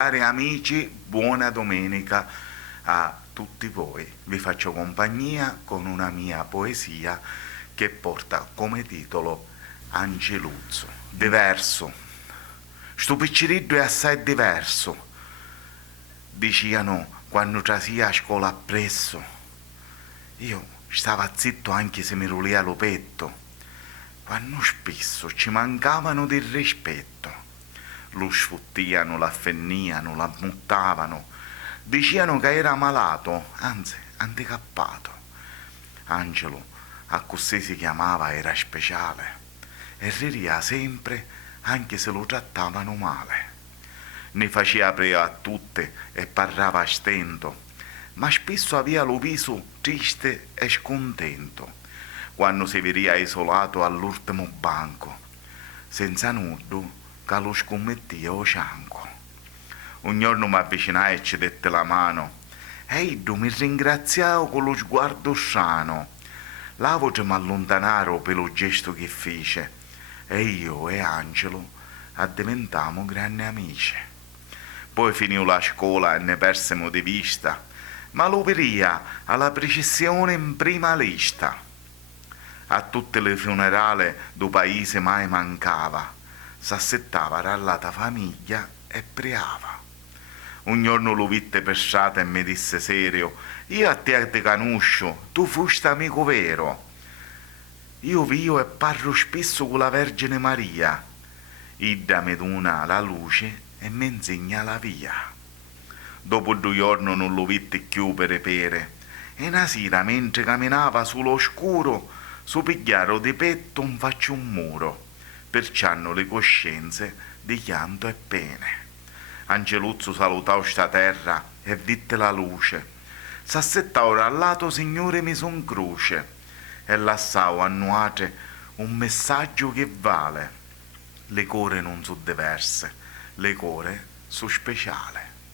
Cari amici, buona domenica a tutti voi. Vi faccio compagnia con una mia poesia che porta come titolo Angeluzzo. Diverso. Sto picciriddo è assai diverso. Dicevano quando trasia a scuola appresso. Io stava zitto anche se mi rolia lo petto. Quando spesso ci mancavano del rispetto. Lo sfottiano, l'affenniano, l'ammuttavano. Dicevano che era malato, anzi, handicappato. Angelo, a così si chiamava, era speciale. E riria sempre, anche se lo trattavano male. Ne faceva prea a tutte e parlava a stento, ma spesso aveva lo viso triste e scontento, quando si vedeva isolato all'ultimo banco, senza nudo che lo scommettia o cianco. Un giorno mi avvicinai e ci dette la mano, e io mi ringraziavo con lo sguardo strano. La voce mi allontanarono per lo gesto che fece, e io e Angelo addiventammo grandi amici. Poi finì la scuola e ne persimo di vista, ma lo veria alla precisione in prima lista. A tutte le funerali do paese mai mancava, s'assettava rallata famiglia e priava. Un giorno lo vitte per strada e mi disse serio: io a te ti conosco, tu fusti amico vero. Io vivo e parlo spesso con la Vergine Maria. Idda mi dona la luce e mi insegna la via. Dopo 2 giorni non lo vitti più per pere, e una sera mentre camminava sull'oscuro su pigliaro di petto un faccio un muro, perciò le coscienze di chianto e pene. Angeluzzo salutò sta terra e vitte la luce. S'assetta ora al lato, Signore, mi son croce, e lassavo a nuate un messaggio che vale. Le core non sono diverse, le core sono speciali.